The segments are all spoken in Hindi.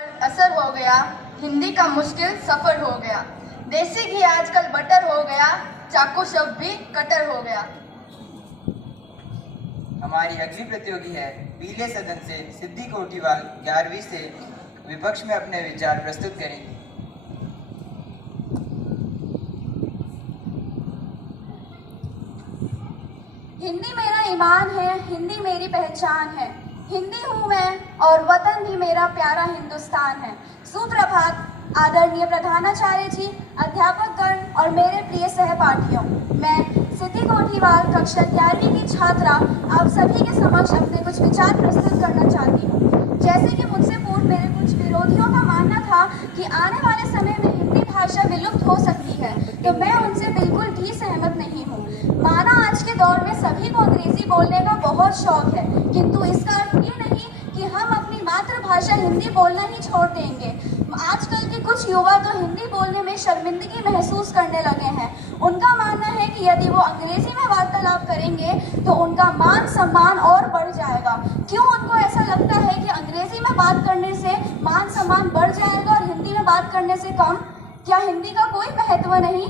असर हो गया, हिंदी का मुश्किल सफर हो गया। देसी घी आजकल बटर हो गया, चाकू शब्द भी कटर हो गया। हमारी अगली प्रतियोगी है पीले सदन से सिद्धि कोटीवाल 11वीं से विपक्ष में अपने विचार प्रस्तुत करेंगी। हिंदी मेरा ईमान है, हिंदी मेरी पहचान है। हिंदी हूँ मैं और वतन भी मेरा प्यारा हिंदुस्तान है। सुप्रभात आदरणीय प्रधानाचार्य जी, अध्यापकगण और मेरे प्रिय सहपाठियों। मैं सिद्धि कोठीवाल कक्षा 11वीं की छात्रा आप सभी के समक्ष अपने कुछ विचार प्रस्तुत करना चाहती हूँ। जैसे कि मुझसे पूर्व मेरे कुछ विरोधियों का मानना था कि आने वाले समय में हिंदी भाषा विलुप्त हो सकती है, तो मैं उनसे बिल्कुल भी सहमत नहीं हूँ। माना आज के दौर में सभी को अंग्रेजी बोलने का बहुत शौक है, किंतु इसका अर्थ ये नहीं कि हम अपनी मातृभाषा हिंदी बोलना ही छोड़ देंगे। आजकल के कुछ युवा तो हिंदी बोलने में शर्मिंदगी महसूस करने लगे हैं। उनका मानना है कि यदि वो अंग्रेजी में वार्तालाप करेंगे तो उनका मान सम्मान और बढ़ जाएगा। क्यों उनको ऐसा लगता है कि अंग्रेजी में बात करने से मान सम्मान बढ़ जाएगा और हिंदी में बात करने से कम? क्या हिंदी का कोई महत्व नहीं?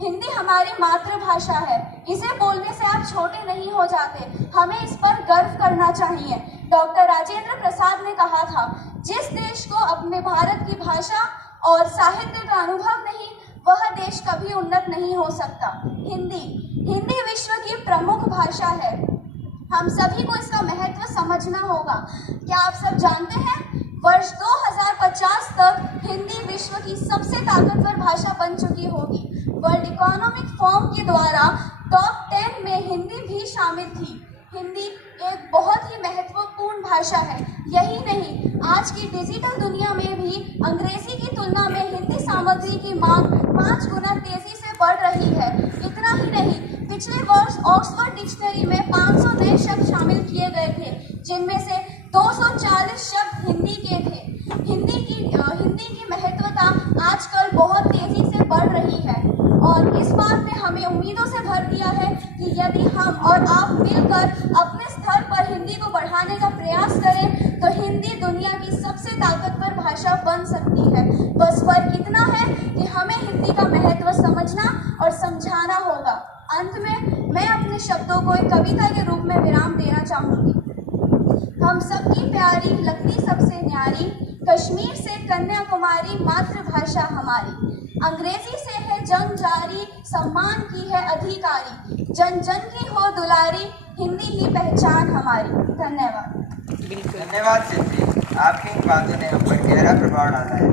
हिंदी हमारी मातृभाषा है, इसे बोलने से आप छोटे नहीं हो जाते। हमें इस पर गर्व करना चाहिए। डॉक्टर राजेंद्र प्रसाद ने कहा था, जिस देश को अपने भारत की भाषा और साहित्य का अनुभव नहीं, वह देश कभी उन्नत नहीं हो सकता। हिंदी विश्व की प्रमुख भाषा है। हम सभी को इसका महत्व समझना होगा। क्या आप सब जानते हैं, वर्ष 2050 तक हिंदी विश्व की सबसे ताकतवर भाषा बन चुकी होगी। वर्ल्ड इकोनॉमिक फोरम के द्वारा टॉप 10 में हिंदी भी शामिल थी। हिंदी एक बहुत ही महत्वपूर्ण भाषा है। यही नहीं, आज की डिजिटल दुनिया में भी अंग्रेजी की तुलना में हिंदी सामग्री की मांग 5 गुना तेजी से बढ़ रही है। इतना ही नहीं, पिछले वर्ष ऑक्सफोर्ड डिक्शनरी में 500 नए शब्द शामिल किए गए थे, जिनमें से 240 शब्द हिंदी के थे। हिंदी की महत्वता आजकल बहुत तेजी से बढ़ रही है और इस बात ने हमें उम्मीदों से भर दिया है कि यदि हम और आप मिलकर अपने स्तर पर हिंदी को बढ़ाने का प्रयास करें तो हिंदी दुनिया की सबसे ताकतवर भाषा बन सकती है। बस फर्क इतना है कि हमें हिंदी का महत्व समझना और समझाना होगा। अंत में मैं अपने शब्दों को एक कविता के रूप में विराम देना चाहूँगी। हम सबकी प्यारी लगती सबसे न्यारी, कश्मीर से कन्याकुमारी मातृभाषा हमारी। अंग्रेजी से है जंग जारी, सम्मान की है अधिकारी। जन जन की हो दुलारी, हिंदी ही पहचान हमारी। धन्यवाद। धन्यवाद सिद्धि, आपकी इन बातों ने हम पर गहरा प्रभाव डाला है।